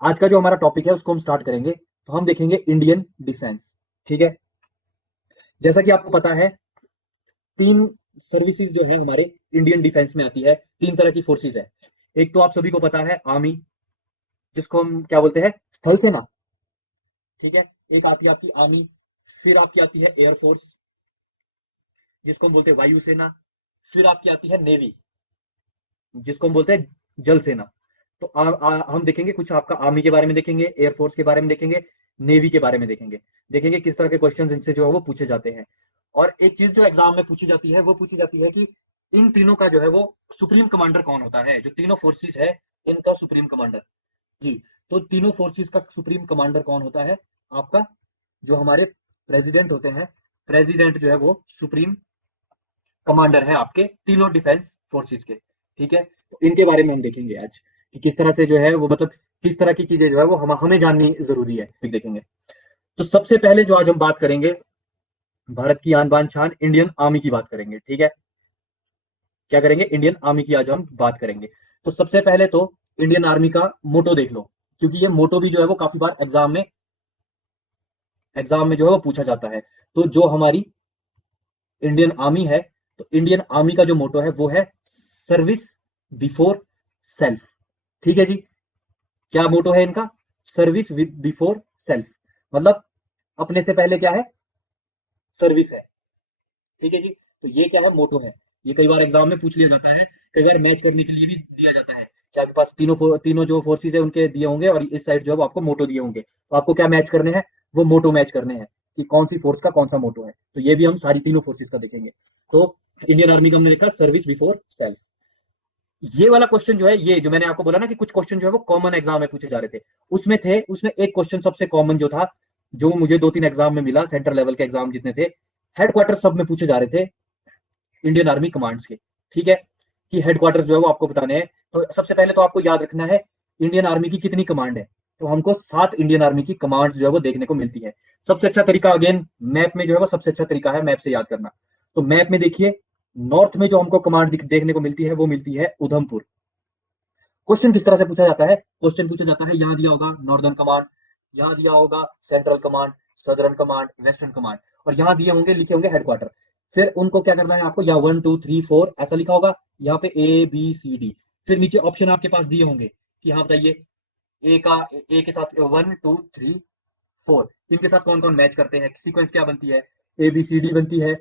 आज का जो हमारा टॉपिक है उसको हम स्टार्ट करेंगे। तो हम देखेंगे इंडियन डिफेंस। ठीक है, जैसा कि आपको पता है, तीन सर्विसेज जो है हमारे इंडियन डिफेंस में आती है। तीन तरह की फोर्सेज है। एक तो आप सभी को पता है आर्मी, जिसको हम क्या बोलते हैं, स्थल सेना। ठीक है, एक आती है आपकी आर्मी। फिर आपकी आती है एयरफोर्स, जिसको हम बोलते हैं वायुसेना। फिर आपकी आती है नेवी, जिसको हम बोलते हैं जल सेना। तो हम देखेंगे कुछ आपका आर्मी के बारे में देखेंगे, एयरफोर्स के बारे में देखेंगे, नेवी के बारे में देखेंगे। देखेंगे किस तरह के क्वेश्चंस इनसे जो है वो पूछे जाते हैं। और एक चीज जो एग्जाम में पूछी जाती है वो पूछी जाती है कि इन तीनों का जो है वो सुप्रीम कमांडर कौन होता है। जो तीनों फोर्सेस है, इनका सुप्रीम कमांडर। जी, तो तीनों फोर्सेस का सुप्रीम कमांडर कौन होता है? आपका जो हमारे प्रेसिडेंट होते हैं, प्रेसिडेंट जो है वो सुप्रीम कमांडर है आपके तीनों डिफेंस फोर्सेस के। ठीक है, तो इनके बारे में हम देखेंगे आज कि किस तरह से जो है वो, मतलब किस तरह की चीजें जो है वो हमें जाननी जरूरी है, फिर देखेंगे। तो सबसे पहले जो आज हम बात करेंगे, भारत की आन बान शान इंडियन आर्मी की बात करेंगे। ठीक है, क्या करेंगे? इंडियन आर्मी की आज हम बात करेंगे। तो सबसे पहले तो इंडियन आर्मी का मोटो देख लो, क्योंकि ये मोटो भी जो है वो काफी बार एग्जाम में जो है वो पूछा जाता है। तो जो हमारी इंडियन आर्मी है, तो इंडियन आर्मी का जो मोटो है वो है सर्विस बिफोर सेल्फ। ठीक है जी, क्या मोटो है इनका? Service before self. मतलब अपने से पहले क्या है? सर्विस है। ठीक है जी, तो ये क्या है? मोटो है। ये कई बार एग्जाम में पूछ लिया जाता है, कई बार मैच करने के लिए भी दिया जाता है कि आपके पास तीनों जो फोर्सेस है उनके दिए होंगे, और इस साइड जो है वो आपको मोटो दिए होंगे। तो आपको क्या मैच करने हैं? वो मोटो मैच करने हैं कि कौन सी फोर्स का कौन सा मोटो है। तो ये भी हम सारी तीनों फोर्सेस का देखेंगे। तो इंडियन आर्मी का हमने देखा सर्विस बिफोर सेल्फ। ये वाला क्वेश्चन जो है, ये जो मैंने आपको बोला ना कि कुछ क्वेश्चन जो है वो कॉमन एग्जाम में पूछे जा रहे थे, उसमें एक क्वेश्चन सबसे कॉमन जो था, जो मुझे दो तीन एग्जाम में मिला, सेंट्रल लेवल के एग्जाम जितने थे, हेडक्वार्टर सब में पूछे जा रहे थे इंडियन आर्मी कमांड्स के। ठीक है, कि हेडक्वार्टर जो है वो आपको बताने हैं। तो सबसे पहले तो आपको याद रखना है इंडियन आर्मी की कितनी कमांड है। तो हमको 7 इंडियन आर्मी की कमांड जो है वो देखने को मिलती है। सबसे अच्छा तरीका अगेन मैप में जो है वो सबसे अच्छा तरीका है मैप से याद करना। तो मैप में देखिए, नॉर्थ में जो हमको कमांड देखने को मिलती है वो मिलती है उधमपुर। क्वेश्चन किस तरह से पूछा जाता है? क्वेश्चन पूछा जाता है, यहां दिया होगा नॉर्दर्न कमांड, यहां दिया होगा central command, southern command, western command, और यहां दिए होंगे, लिखे होंगे हेडक्वार्टर। फिर उनको क्या करना है आपको, या 1 2 3 4 ऐसा लिखा होगा, यहाँ पे A B C D। फिर नीचे ऑप्शन आपके पास दिए होंगे कि हाँ बताइए, ए के साथ 1 2 3 4 इनके साथ कौन कौन मैच करते हैं, सीक्वेंस क्या बनती है, ABCD बनती है,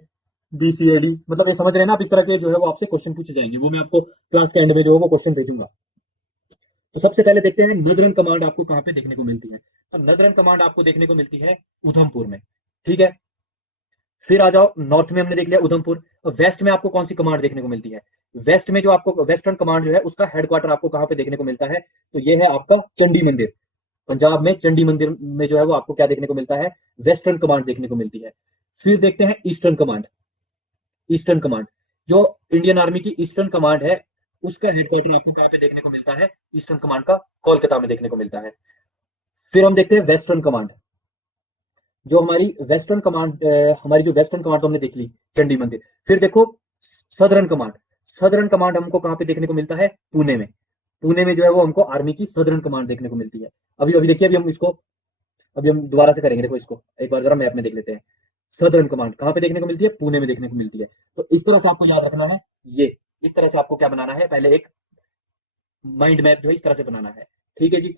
BCAD। मतलब ये समझ रहे हैं ना आप? इस तरह के जो है वो आपसे क्वेश्चन पूछे जाएंगे, वो मैं आपको क्लास के एंड में जो है वो क्वेश्चन भेजूंगा। तो सबसे पहले देखते हैं नदरन कमांड आपको कहां पे देखने को मिलती है। तो नदरन कमांड आपको देखने को मिलती है उधमपुर में। ठीक है, फिर आ जाओ, नॉर्थ में हमने देख लिया उधमपुर। और वेस्ट में आपको कौन सी कमांड देखने को मिलती है? वेस्ट में जो आपको वेस्टर्न कमांड जो है उसका हेडक्वार्टर आपको कहां पे देखने को मिलता है? तो ये है आपका चंडी मंदिर। पंजाब में चंडी मंदिर में जो है वो आपको क्या देखने को मिलता है? वेस्टर्न कमांड देखने को मिलती है। फिर देखते हैं ईस्टर्न कमांड। ईस्टर्न कमांड, जो इंडियन आर्मी की ईस्टर्न कमांड है, उसका हेडक्वार्टर आपको कहां पे देखने को मिलता है? ईस्टर्न कमांड का कोलकाता में देखने को मिलता है। फिर हम देखते हैं वेस्टर्न कमांड। जो हमारी वेस्टर्न कमांड, हमारी जो वेस्टर्न कमांड तो हमने देख ली, चंडी मंदिर। फिर देखो सदर्न कमांड। सदर्न कमांड हमको कहां पे देखने को मिलता है? पुणे में। पुणे में जो है वो हमको आर्मी की सदर्न कमांड देखने को मिलती है। अभी अभी देखिए, अभी हम दोबारा से करेंगे। देखो इसको एक बार जरा मैप में देख लेते हैं। सदर्न कमांड कहां पे देखने को मिलती है? पुणे में देखने को मिलती है। तो इस तरह से आपको याद रखना है। ये इस तरह से आपको क्या बनाना है, पहले एक माइंड मैप जो है इस तरह से बनाना है। ठीक है जी,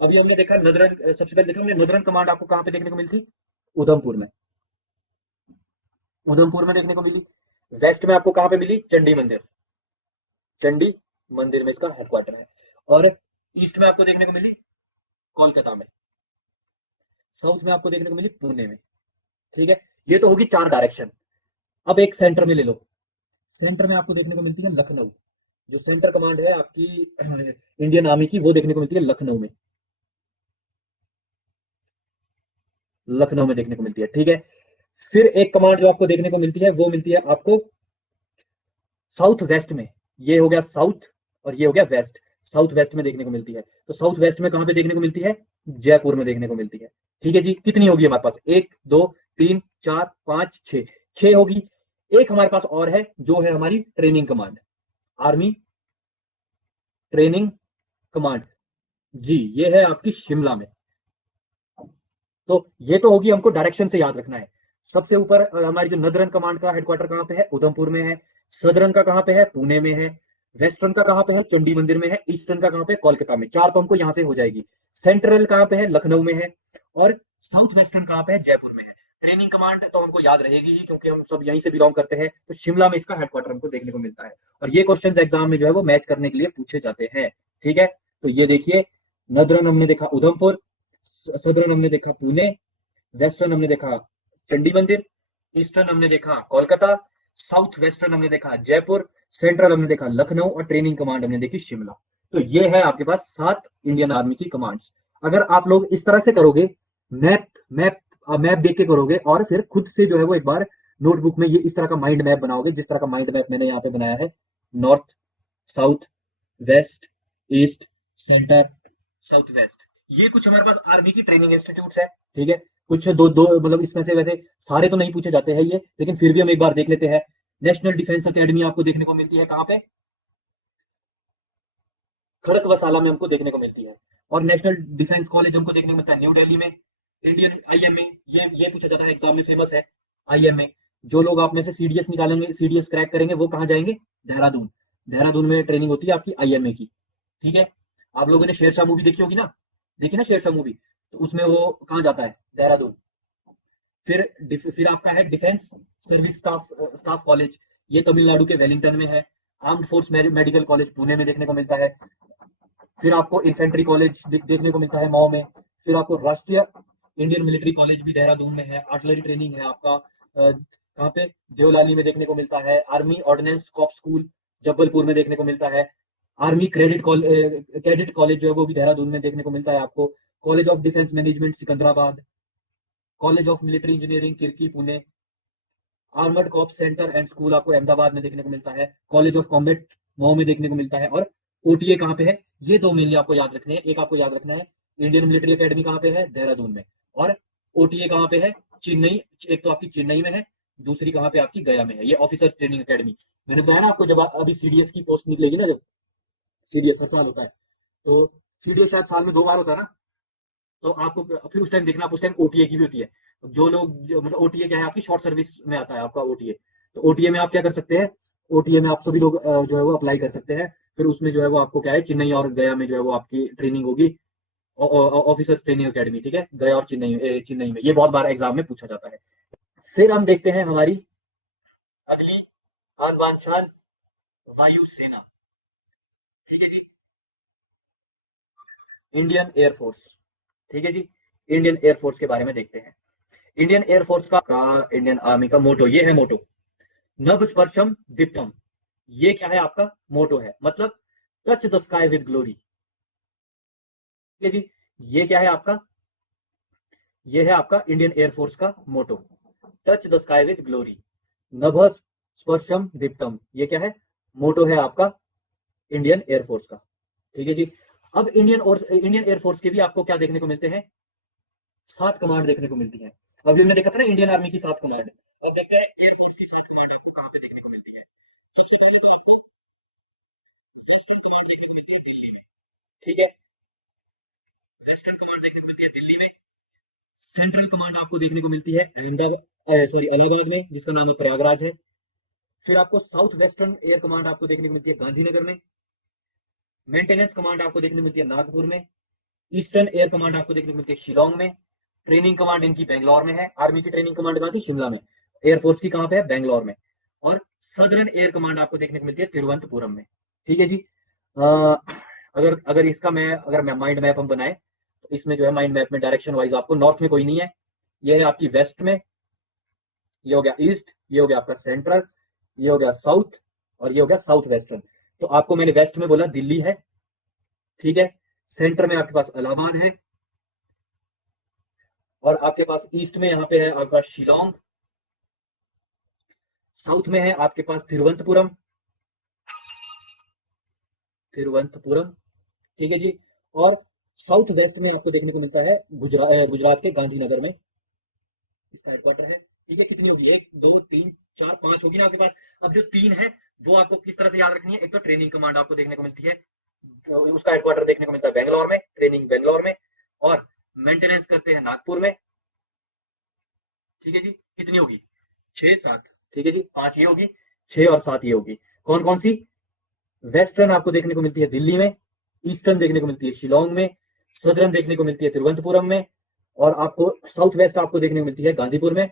अभी हमने देखा नदरन, सबसे पहले देखा हमने नदरन कमांड आपको कहां पे देखने को मिलती? उधमपुर में। उधमपुर में देखने को मिली। वेस्ट में आपको कहां पे मिली? चंडी मंदिर। चंडी मंदिर में इसका हेडक्वार्टर है। और ईस्ट में आपको देखने को मिली कोलकाता में। साउथ में आपको देखने को मिली पुणे में। ठीक है, ये तो होगी 4 डायरेक्शन। अब एक सेंटर में ले लो। सेंटर में आपको देखने को मिलती है लखनऊ। जो सेंटर कमांड है आपकी इंडियन आर्मी की, वो देखने को मिलती है लखनऊ में। लखनऊ में देखने को मिलती है। ठीक है, फिर एक कमांड जो आपको देखने को मिलती है वो मिलती है आपको साउथ वेस्ट में। ये हो गया साउथ और ये हो गया वेस्ट। साउथ वेस्ट में देखने को मिलती है। तो साउथ वेस्ट में कहां पे देखने को मिलती है? जयपुर में देखने को मिलती है। ठीक है जी, कितनी होगी हमारे पास? 1 2 3 4 5 6, 6 होगी। एक हमारे पास और है, जो है हमारी training command, army training command. जी, ये है आपकी शिमला में। तो ये तो होगी, हमको डायरेक्शन से याद रखना है। सबसे ऊपर हमारी जो नदरन कमांड का हेडक्वार्टर कहाँ पे है, उधमपुर में है। सदरन का कहाँ पे है, पुणे में है। वेस्टर्न का कहाँ पे है, चंडी मंदिर में है। ईस्टर्न का कहाँ पे है, कोलकाता में। चार तो हमको यहाँ से हो जाएगी। सेंट्रल कहाँ पे है, लखनऊ में है। और साउथ वेस्टर्न कहाँ पे है, जयपुर में है। ट्रेनिंग कमांड तो हमको याद रहेगी ही, क्योंकि हम सब यहीं से बिलोंग करते हैं, तो शिमला में इसका हेडक्वार्टर हमको देखने को मिलता है। और ये क्वेश्चन एग्जाम में जो है वो मैच करने के लिए पूछे जाते हैं। ठीक है, तो ये देखिए, नदरन हमने देखा उधमपुर, सदरन हमने देखा पुणे, वेस्टर्न हमने देखा चंडी मंदिर, ईस्टर्न हमने देखा कोलकाता, साउथ वेस्टर्न हमने देखा जयपुर, सेंट्रल हमने देखा लखनऊ, और ट्रेनिंग कमांड हमने देखी शिमला। तो ये है आपके पास 7 इंडियन आर्मी की कमांड्स। अगर आप लोग इस तरह से करोगे, मैप मैप मैप देख के करोगे, और फिर खुद से जो है वो एक बार नोटबुक में ये इस तरह का माइंड मैप बनाओगे, जिस तरह का माइंड मैप मैंने यहाँ पे बनाया है। North, south, west, east, centre, south west. ये कुछ हमारे पास आर्मी की ट्रेनिंग इंस्टीट्यूट है। ठीक है, कुछ दो दो मतलब इसमें से वैसे सारे तो नहीं पूछे जाते हैं ये, लेकिन फिर भी हम एक बार देख लेते हैं। नेशनल डिफेंस एकेडमी आपको देखने को मिलती है कहाँ पे, खड़क वसाला में हमको देखने को मिलती है। और नेशनल डिफेंस कॉलेज हमको देखने को मिलता है न्यू दिल्ली में। इंडियन आईएमए, ये पूछा जाता है एग्जाम में, फेमस है आईएमए। जो लोग आप में से सीडीएस निकालेंगे, सीडीएस क्रैक करेंगे, वो कहाँ जाएंगे, देहरादून। देहरादून में ट्रेनिंग होती है आपकी आईएमए की। ठीक है, आप लोगों ने शेरशाह मूवी देखी होगी ना, देखी ना शेरशाह मूवी, तो उसमें वो कहाँ जाता है, देहरादून। फिर आपका है डिफेंस सर्विस स्टाफ कॉलेज, ये तमिलनाडु के वेलिंगटन में है। Armed force medical college Pune में देखने को मिलता है। फिर आपको इन्फेंट्री कॉलेज देखने को मिलता है मऊ में। फिर आपको राष्ट्रीय इंडियन मिलिट्री कॉलेज भी देहरादून में है। आर्टिलरी ट्रेनिंग है आपका कहाँ पे, देवलाली में देखने को मिलता है। Army ordnance corps school Jabalpur में देखने को मिलता है। आर्मी कैडेट कॉलेज जो है वो भी देहरादून में देखने को मिलता है आपको। College of defence management Secunderabad, college of military engineering Kirkee Pune, armoured corps centre and school आपको अहमदाबाद में देखने को मिलता है। कॉलेज ऑफ कॉम्बैट मऊ में देखने को मिलता है। और ओटीए कहाँ पे है, ये दो मेनली आपको याद रखने हैं। एक आपको याद रखना है, इंडियन मिलिट्री एकेडमी कहाँ पे है, देहरादून में। और ओटीए कहाँ पे है, चेन्नई। एक तो आपकी चेन्नई में है, दूसरी कहाँ पे आपकी गया में है, ये ऑफिसर्स ट्रेनिंग एकेडमी। मैंने बताया ना आपको, जब अभी सीडीएस की पोस्ट निकलेगी ना, जब सीडीएस हर साल होता है, तो सीडीएस शायद साल में 2 बार होता है ना, तो आपको फिर उस टाइम देखना, आप उस टाइम ओटीए की भी होती है। मतलब ओटीए क्या है, आपकी शॉर्ट सर्विस में आता है आपका ओटीए। तो ओटीए में आप क्या कर सकते हैं, ओटीए में आप सभी लोग जो है वो अप्लाई कर सकते हैं। फिर उसमें जो है वो आपको क्या है, चेन्नई और गया में जो है वो आपकी ट्रेनिंग होगी, ऑफिसर्स ट्रेनिंग अकेडमी। ठीक है, गया और चेन्नई में, ये बहुत बार एग्जाम में पूछा जाता है। फिर हम देखते हैं हमारी अगली आन बान शान, वायुसेना। ठीक है जी, इंडियन एयरफोर्स। ठीक है जी, इंडियन एयरफोर्स के बारे में देखते हैं। इंडियन एयरफोर्स का इंडियन आर्मी का मोटो, ये है मोटो, नभ स्पर्शम दीप्तम। ये क्या है आपका मोटो है, मतलब touch the sky with glory. ठीक है जी, ये क्या है आपका, ये है आपका इंडियन एयरफोर्स का motto, touch the sky with glory, नभ स्पर्शम दीप्तम। ये क्या है, मोटो है आपका इंडियन एयरफोर्स का। ठीक है जी, अब इंडियन एयरफोर्स के भी आपको क्या देखने को मिलते हैं, 7 कमांड देखने को मिलती है। अभी हमने देखा था ना इंडियन आर्मी की 7 कमांड, अब देखते हैं एयरफोर्स की 7 कमांड आपको कहां पे देखने को मिलती है। सबसे पहले तो आपको वेस्टर्न कमांड देखने को मिलती है दिल्ली में। ठीक है, वेस्टर्न कमांड देखने को मिलती है दिल्ली में। सेंट्रल कमांड आपको देखने को मिलती है इलाहाबाद में, जिसका नाम है प्रयागराज है। फिर आपको साउथ वेस्टर्न एयर कमांड आपको देखने को मिलती है गांधीनगर में। मेंटेनेंस कमांड आपको देखने को मिलती है नागपुर में। ईस्टर्न एयर कमांड आपको देखने को मिलती है शिलोंग में। ट्रेनिंग कमांड इनकी बेंगलोर में है। आर्मी की ट्रेनिंग कमांड कहाँ थी, शिमला में। एयरफोर्स की कहाँ पे है, बेंगलोर में। और सदर्न एयर कमांड आपको देखने को मिलती है तिरुवनंतपुरम में। ठीक है जी, अगर अगर इसका मैं माइंड मैप हम बनाए, तो इसमें जो है माइंड मैप में डायरेक्शन वाइज आपको नॉर्थ में कोई नहीं है, ये है आपकी वेस्ट में, ये हो गया ईस्ट, ये हो गया आपका सेंट्रल, ये हो गया साउथ, और ये हो गया साउथ वेस्टर्न। तो आपको मैंने वेस्ट में बोला दिल्ली है। ठीक है, सेंटर में आपके पास इलाहाबाद है, और आपके पास ईस्ट में यहाँ पे है आपका शिलोंग, साउथ में है आपके पास तिरुवनंतपुरम, तिरुवनंतपुरम। ठीक है जी, और साउथ वेस्ट में आपको देखने को मिलता है गुजरात के गांधीनगर में इसका हेडक्वार्टर है। ठीक है, कितनी होगी, 1 2 3 4 5 होगी ना आपके पास। अब जो 3 है वो आपको किस तरह से याद रखनी है, एक तो ट्रेनिंग कमांड आपको देखने को मिलती है उसका हेडक्वार्टर देखने को मिलता है बेंगलोर में, ट्रेनिंग बेंगलोर में, और मेंटेनेंस करते हैं नागपुर में। ठीक है जी, कितनी होगी? 6 7। ठीक है जी, 5 ये होगी, 6 और 7 ये होगी। कौन कौन सी? वेस्टर्न आपको देखने को मिलती है दिल्ली में, ईस्टर्न देखने को मिलती है शिलोंग में, सदर्न देखने को मिलती है तिरुवनंतपुरम में, और आपको साउथ वेस्ट आपको देखने को मिलती है गांधीपुर में,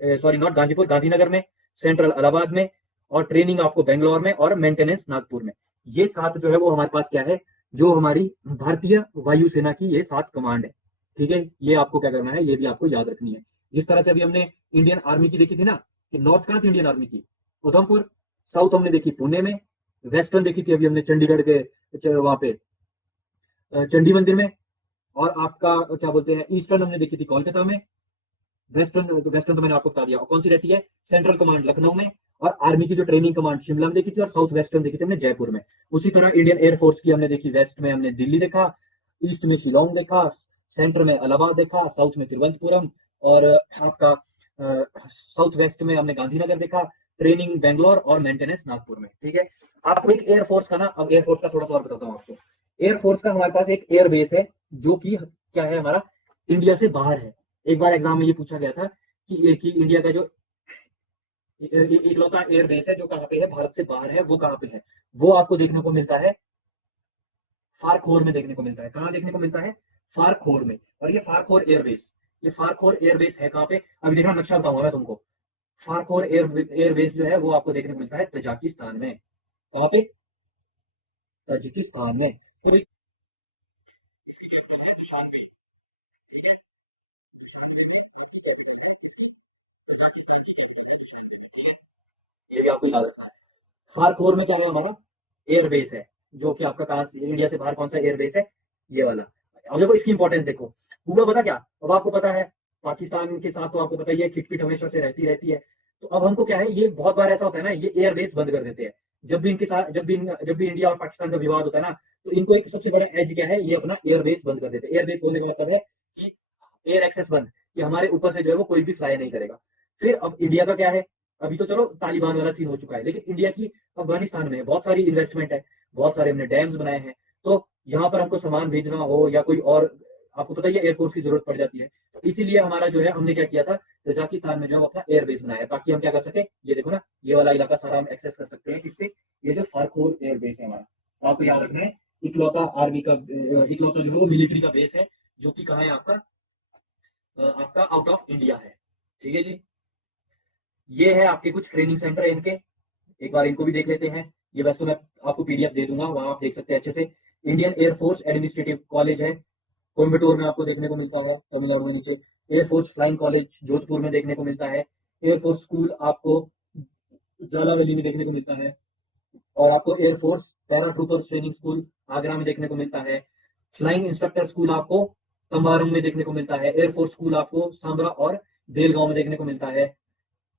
सॉरी नॉट गांधीपुर, गांधीनगर में, सेंट्रल इलाहाबाद में, और ट्रेनिंग आपको बेंगलोर में, और मेंटेनेंस नागपुर में। ये 7 जो है वो हमारे पास क्या है, जो हमारी भारतीय वायुसेना की ये 7 कमांड है। ठीक है, ये आपको क्या करना है, ये भी आपको याद रखनी है। जिस तरह से अभी हमने इंडियन आर्मी की देखी थी ना, कि नॉर्थ कहाँ थी इंडियन आर्मी की? उधमपुर। साउथ हमने देखी पुणे में। वेस्टर्न देखी थी अभी हमने चंडीगढ़ के वहां पे चंडी मंदिर में। और आपका क्या बोलते हैं, ईस्टर्न हमने देखी थी कोलकाता में। वेस्टर्न तो मैंने आपको बता दिया। और कौन सी रहती है? सेंट्रल कमांड लखनऊ में। और आर्मी की जो ट्रेनिंग कमांड शिमला में देखी थी, और साउथ वेस्टर्न देखी थी हमने जयपुर में। उसी तरह इंडियन एयरफोर्स की हमने देखी, वेस्ट में हमने दिल्ली देखा, ईस्ट में शिलोंग देखा, सेंटर में इलाहाबाद देखा, साउथ में तिरुवनंतपुरम, और आपका साउथ वेस्ट में हमने गांधीनगर देखा, ट्रेनिंग बेंगलोर और मेंटेनेंस नागपुर में। ठीक है, आपको एक एयरफोर्स का ना, अब एयरफोर्स का थोड़ा सा और बताता हूँ आपको। एयरफोर्स का हमारे पास एक एयरबेस है, जो कि क्या है, हमारा इंडिया से बाहर है। एक बार एग्जाम में ये पूछा गया था कि इंडिया का जो इकलौता एयरबेस है जो कहाँ पे है, भारत से बाहर है, वो कहाँ पे है? वो आपको देखने को मिलता है फारखोर में देखने को मिलता है। कहाँ देखने को मिलता है? फारखोर में। और ये फारखोर एयरबेस, ये फारखोर एयरबेस है कहाँ पे? अभी देखना, नक्शा बताऊंगा मैं तुमको। फारखोर एयरबेस जो है वो आपको देखने को मिलता है तजाकिस्तान में। कहाँ पे? तजाकिस्तान में। तो दुशानबे, ये भी आपको याद रखना है। खारकोर में क्या है, हमारा एयरबेस है, जो कि आपका कहाँ से, इंडिया से बाहर कौन सा एयरबेस है? ये वाला। अब देखो इसकी इंपॉर्टेंस देखो। हुआ पता क्या, अब आपको पता है पाकिस्तान के साथ तो आपको पता ही है खिटपिट हमेशा से रहती रहती है। तो अब हमको क्या है, ये बहुत बार ऐसा होता है ना, ये एयरबेस बंद कर देते हैं। जब भी इनके साथ, जब भी इंडिया और पाकिस्तान का विवाद होता है ना, तो इनको एक सबसे बड़ा एज क्या है, ये अपना एयरबेस बंद कर देते हैं। एयरबेस बोलने का मतलब है कि एयर एक्सेस बंद, कि हमारे ऊपर से जो है वो कोई भी फ्लाई नहीं करेगा। फिर अब इंडिया का क्या है, अभी तो चलो तालिबान वाला सीन हो चुका है, लेकिन इंडिया की अफगानिस्तान में बहुत सारी इन्वेस्टमेंट है, बहुत सारे हमने डैम्स बनाए हैं। तो यहाँ पर हमको सामान भेजना हो या कोई और, आपको पता ही है एयरफोर्स की जरूरत पड़ जाती है। तो इसीलिए हमारा जो है, हमने क्या किया था, तजाकिस्तान में जो हम अपना एयरबेस बनाया है, ताकि हम क्या कर सके, ये देखो ना, ये वाला इलाका सारा हम एक्सेस कर सकते हैं किससे? ये जो फारखोर एयरबेस है हमारा। तो आपको याद रखना है, इकलौता आर्मी का, इकलौता जो है वो मिलिट्री का बेस है, जो कि कहाँ है आपका? आपका आउट ऑफ इंडिया है। ठीक है जी, ये है आपके कुछ ट्रेनिंग सेंटर है इनके। एक बार इनको भी देख लेते हैं। ये वैसे तो मैं आपको पीडीएफ दे दूंगा, वहां आप देख सकते हैं अच्छे से। इंडियन एयरफोर्स एडमिनिस्ट्रेटिव कॉलेज है, कोयम्बटूर में आपको देखने को मिलता है, तमिलनाडु में नीचे। एयरफोर्स फ्लाइंग कॉलेज जोधपुर में देखने को मिलता है। एयरफोर्स स्कूल आपको जालावली में देखने को मिलता है। और आपको air force para troopers training school Agra में देखने को मिलता है। फ्लाइंग इंस्ट्रक्टर स्कूल आपको तंबारुम में देखने को मिलता है। एयरफोर्स स्कूल आपको सांबरा और बेलगांव में देखने को मिलता है।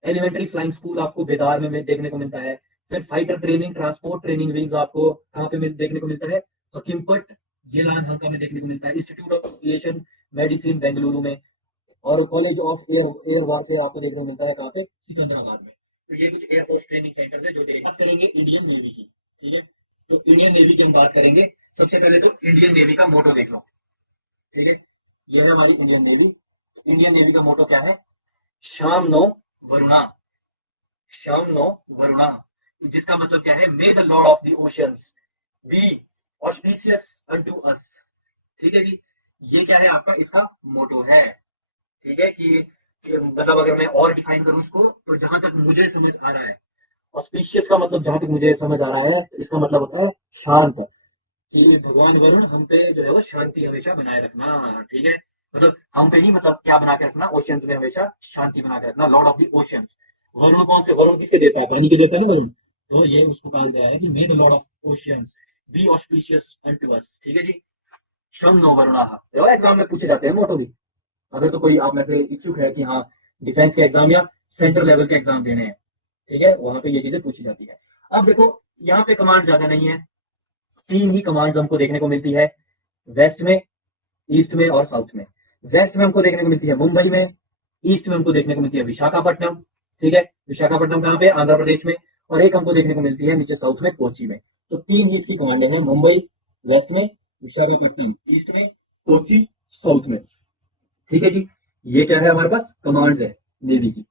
एलिमेंट्री फ्लाइंग स्कूल आपको बेदार में देखने को मिलता है। फिर fighter training transport training wings आपको कहाँ पे देखने को मिलता है? किम्पट येलान हंका में देखने को मिलता है। Institute of aviation medicine Bengaluru में। और college of air air warfare आपको देखने को मिलता है कहाँ पे? सिकंदराबाद में। तो ये कुछ एयरफोर्स ट्रेनिंग सेंटर है जो बात करेंगे इंडियन नेवी की। ठीक है, तो इंडियन नेवी की हम बात करेंगे। सबसे पहले तो इंडियन नेवी का मोटो देख लो। ठीक है, ये है हमारी इंडियन नेवी। इंडियन नेवी का मोटो क्या है? शाम नो वरुणा। शाम नो वरुणा, जिसका मतलब क्या है? मे the Lord of the oceans B auspicious unto अस। ठीक है जी, ये क्या है आपका, इसका मोटो है। ठीक है, कि मतलब अगर मैं और डिफाइन करूं इसको, तो जहां तक मुझे समझ आ रहा है, ऑस्पिशियस का मतलब जहां तक मुझे समझ आ रहा है, इसका मतलब होता है शांत, कि भगवान वरुण हम पे जो है वो शांति हमेशा बनाए रखना। ठीक है, मतलब हम पे नहीं, मतलब क्या बना के रखना? ओशियंस में हमेशा शांति बना के रखना, Lord of the oceans. Varun कौन से? वरुण किसके देता है? पानी के देता है ना वरुण। तो ये उसको कहा गया है कि मे the Lord of oceans B auspicious unto अस। ठीक है जी, शम नो वरुणाः। और एग्जाम में पूछे जाते हैं मोटो भी। अगर तो कोई आप में से इच्छुक है कि हाँ डिफेंस के एग्जाम या सेंट्रल लेवल के एग्जाम देने हैं, ठीक है, वहां पे ये चीजें पूछी जाती है। अब देखो, यहाँ पे कमांड ज्यादा नहीं है, 3 ही कमांड हमको देखने को मिलती है, वेस्ट में, ईस्ट में और साउथ में। वेस्ट में हमको देखने को मिलती है मुंबई में, ईस्ट में हमको देखने को मिलती है विशाखापट्टनम। ठीक है, विशाखापट्टनम कहाँ पे? आंध्र प्रदेश में। और एक हमको देखने को मिलती है नीचे साउथ में कोची में। तो 3 ही इसकी कमांडें हैं, मुंबई, वेस्ट में विशाखापट्टनम, ईस्ट में कोची, साउथ में। ठीक है जी, ये क्या है हमारे पास कमांड्स है नेवी की।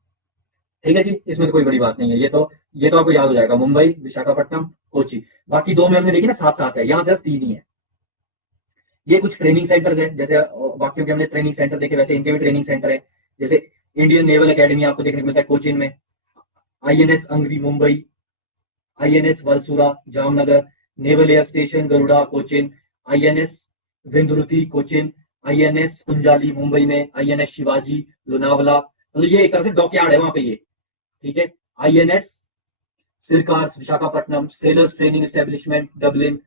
ठीक है जी, इसमें तो कोई बड़ी बात नहीं है, ये तो आपको याद हो जाएगा, मुंबई, विशाखापट्टनम, कोची। बाकी दो में हमने देखी ना साथ साथ है, यहाँ सिर्फ तीन ही है। ये कुछ ट्रेनिंग सेंटर्स है, जैसे बाकी के हमने ट्रेनिंग सेंटर देखे वैसे इनके भी ट्रेनिंग सेंटर है। जैसे इंडियन नेवल एकेडमी आपको देखने को मिलता है कोचिन में, INS Angre Mumbai, INS Valsura Jamnagar, naval air station Garuda Cochin, INS Venduruthy Cochin, INS Kunjali Mumbai में, आईएनएस शिवाजी लोनावला, मतलब ये एक तरह से डॉकयार्ड है वहां पे ये। ठीक है, INS Circars Visakhapatnam, sailors training establishment Dublin,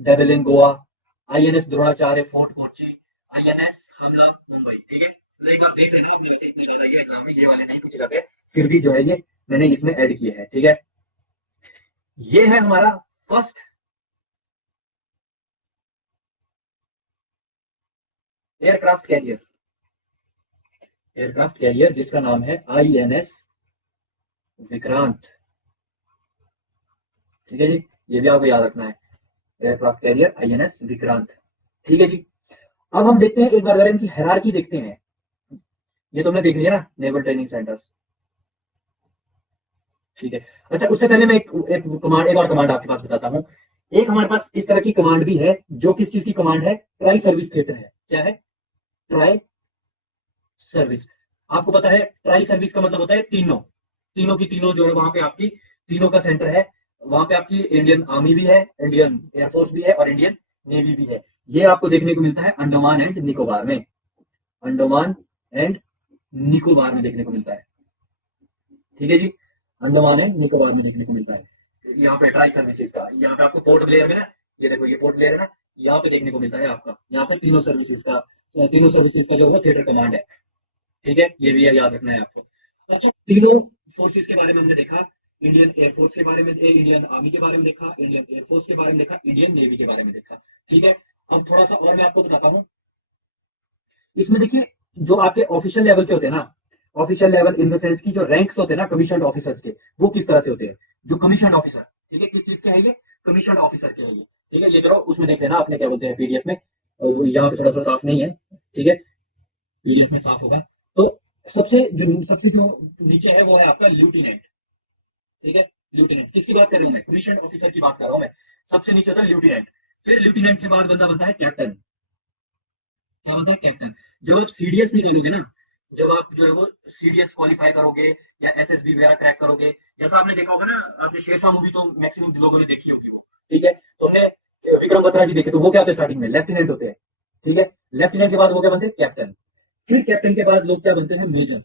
Dublin Goa, INS Dronacharya Fort Kochi, INS Hamla Mumbai. ठीक है, तो एक बार देख लेना, हमने वैसे इतने ज्यादा ये एग्जाम में ये वाले नहीं पूछे जाते, फिर भी जो है ये मैंने इसमें ऐड किए हैं। ठीक है, ये है हमारा first aircraft carrier, aircraft carrier जिसका नाम है आईएनएस विक्रांत। ठीक है जी, ये भी आपको याद रखना है, एयरक्राफ्ट कैरियर आईएनएस विक्रांत। ठीक है जी, अब हम देखते हैं एक बार अगर इनकी हायरार्की देखते हैं। ये तो हमने देख लिया ना नेवल ट्रेनिंग सेंटर्स। ठीक है, अच्छा उससे पहले मैं एक और कमांड आपके पास बताता हूं। एक हमारे पास इस तरह की कमांड भी है, जो किस चीज की कमांड है, ट्राई सर्विस थिएटर है। क्या है? Tri service. आपको पता है ट्राई सर्विस का मतलब होता है तीनों, तीनों की तीनों जो है वहां पे आपकी तीनों का सेंटर है। वहां पे आपकी इंडियन आर्मी भी है, इंडियन एयरफोर्स भी है और इंडियन नेवी भी है। ये आपको देखने को मिलता है अंडमान एंड निकोबार में, अंडमान एंड निकोबार में देखने को मिलता है। ठीक है जी, अंडमान एंड निकोबार में देखने को मिलता है। यहाँ पे ट्राई सर्विसेज का, यहाँ पे आपको पोर्ट ब्लेयर में ना, ये देखो ये पोर्ट ब्लेयर है ना, यहाँ पे देखने को मिलता है आपका, यहाँ पे तीनों सर्विसेज का जो है थिएटर कमांड है। ठीक है, ये भी याद रखना है आपको। अच्छा, तीनों फोर्सेस के बारे में हमने देखा, इंडियन एयरफोर्स के बारे में, इंडियन आर्मी के बारे में देखा, इंडियन एयरफोर्स के बारे में देखा, इंडियन नेवी के बारे में देखा। ठीक है, अब थोड़ा सा और मैं आपको बताता हूँ। इसमें देखिए जो आपके ऑफिशियल लेवल के होते हैं ना, official level in the sense की जो रैंक्स होते हैं ना कमीशन ऑफिसर्स के, वो किस तरह से होते हैं। जो कमीशन ऑफिसर, ठीक है, किस चीज के है ये, कमीशन ऑफिसर के है ये। ठीक है, ये जरा उसमें देख लेना आपने क्या बोलते हैं पीडीएफ में, और यहाँ पे थोड़ा सा साफ नहीं है। ठीक है, पीडीएफ में साफ होगा। तो सबसे जो नीचे है वो है आपका ल्यूटिनेंट। ठीक है, ल्यूटिनेंट किसकी बात कर रहा हूं मैं, कमीशन ऑफिसर की बात कर रहा हूं मैं। सबसे नीचे था ल्यूटिनेंट, फिर ल्यूटिनेंट के बाद बंदा बनता है कैप्टन। क्या बनता है? कैप्टन। जब आप सीडीएस निकालोगे ना, जब आप जो है वो सीडीएस क्वालिफाई करोगे या एसएसबी वगैरह क्रैक करोगे, जैसा आपने देखा होगा ना, आपने शेरशाह मूवी तो मैक्सिमम लोगों ने देखी होगी वो। ठीक है, तो हमने विक्रम बत्रा जी देखे, तो वो क्या होते हैं स्टार्टिंग में लेफ्टिनेंट होते हैं। ठीक है, लेफ्टिनेंट के बाद वो क्या बनते हैं, कैप्टन। फिर कैप्टन के बाद लोग क्या बनते हैं, मेजर।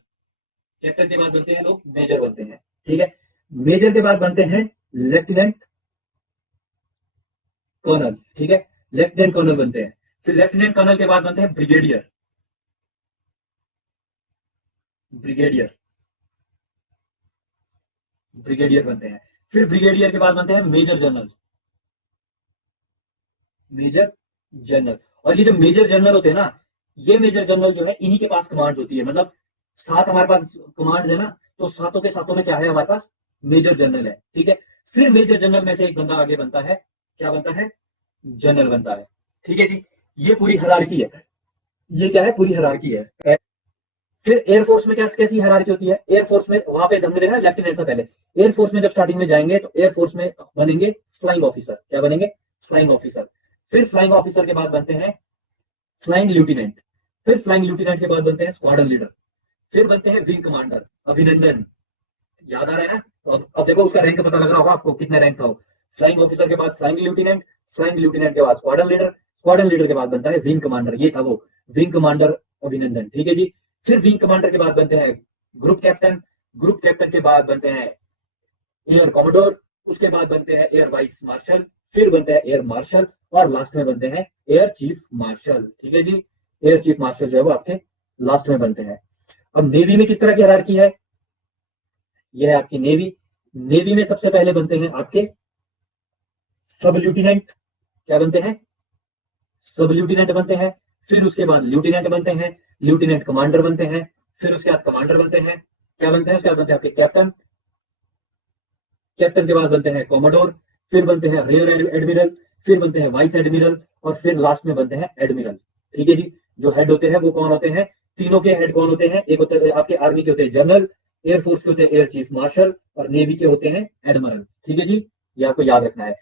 कैप्टन के बाद बनते हैं लोग मेजर बनते हैं। ठीक है, मेजर के बाद बनते हैं लेफ्टिनेंट कर्नल। ठीक है, लेफ्टिनेंट कर्नल बनते हैं। फिर लेफ्टिनेंट कर्नल के बाद बनते हैं ब्रिगेडियर, ब्रिगेडियर, ब्रिगेडियर बनते हैं। फिर ब्रिगेडियर के बाद बनते हैं मेजर जनरल, मेजर जनरल। और ये जो मेजर जनरल होते हैं ना, ये मेजर जनरल जो है इन्हीं के पास कमांड होती है, मतलब सात हमारे पास कमांड है ना, तो सातों के सातों में क्या है हमारे पास, मेजर जनरल है। ठीक है, फिर मेजर जनरल में से एक बंदा आगे बनता है, क्या बनता है, जनरल बनता है। ठीक है जी, ये पूरी हायरार्की है, ये क्या है, पूरी हायरार्की है। फिर एयरफोर्स में क्या कैसी हायरार्की होती है, एयरफोर्स में वहां पे हमने देखा लेफ्टिनेंट से पहले, एयरफोर्स में जब स्टार्टिंग में जाएंगे तो एयरफोर्स में बनेंगे फ्लाइंग ऑफिसर। क्या बनेंगे, फ्लाइंग ऑफिसर। फिर फ्लाइंग ऑफिसर के बाद बनते हैं फ्लाइंग ल्यूटिनेंट। फिर फ्लाइंग ल्यूटिनेंट के बाद बनते हैं स्क्वाड्रन लीडर। फिर बनते हैं विंग कमांडर, अभिनंदन। याद आ रहा है ना, तो अब देखो उसका रैंक पता लग रहा होगा आपको कितना रैंक था। फ्लाइंग ऑफिसर के बाद फ्लाइंग ल्यूटिनेंट, फ्लाइंग ल्यूटिनेंट के बाद स्क्वाड्रन लीडर, स्क्वाड्रन लीडर के बाद बनता है विंग कमांडर, ये था वो विंग कमांडर अभिनंदन। ठीक है जी, फिर विंग कमांडर के बाद बनते हैं ग्रुप कैप्टन, ग्रुप कैप्टन के बाद बनते हैं एयर कॉमोडोर, उसके बाद बनते हैं एयर वाइस मार्शल, फिर बनते हैं एयर मार्शल, और लास्ट में बनते हैं एयर चीफ मार्शल। ठीक है जी, एयर चीफ मार्शल जो है वो आपके लास्ट में बनते हैं। अब नेवी में किस तरह की हायरार्की है, यह है आपकी नेवी। नेवी में सबसे पहले बनते हैं आपके सब ल्यूटिनेंट। क्या बनते हैं, सब ल्यूटिनेंट बनते हैं। फिर उसके बाद ल्यूटिनेंट बनते हैं, ल्यूटिनेंट कमांडर बनते हैं। फिर उसके बाद कमांडर बनते हैं, क्या बनते हैं, उसके बाद बनते हैं आपके कैप्टन, कैप्टन के बाद बनते हैं कॉमोडोर। फिर बनते हैं रेयर एडमिरल। फिर बनते हैं वाइस एडमिरल, और फिर लास्ट में बनते हैं एडमिरल। ठीक है जी। जो हेड होते हैं वो कौन होते हैं? तीनों के हेड कौन होते हैं? एक होते हैं आपके आर्मी के होते हैं जनरल, एयरफोर्स के होते हैं एयर चीफ मार्शल, और नेवी के होते हैं एडमिरल। ठीक है जी, ये आपको याद रखना है।